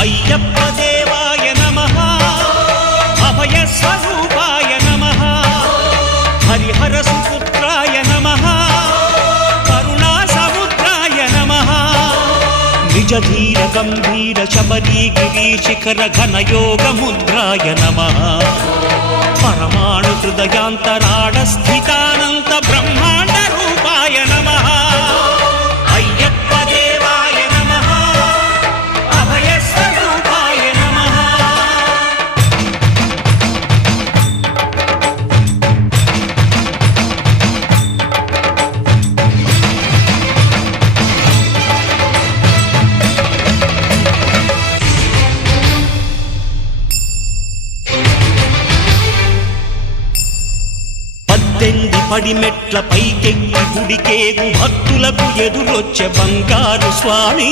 అయ్యప్ప దేవాయ నమః అభయ స్వరూపాయ నమః హరిహర సుపుత్రాయ నమః కరుణా సముద్రాయ నమః నిజ ధీర గంభీర శబరీ గిరి శిఖర ఘన యోగ ముద్రాయ నమః పరమాణు హృదయాంతరాళ స్థితానంత బ్రహ్మాండ రూపాయ నమః అయ్యప్ప దేవాయ నమః అభయ స్వరూపాయ నమః పద్దెనిమిది పడిమెట్ల పైకెక్కి గుడికేగు భక్తులకు ఎదురొచ్చే బంగారు స్వామి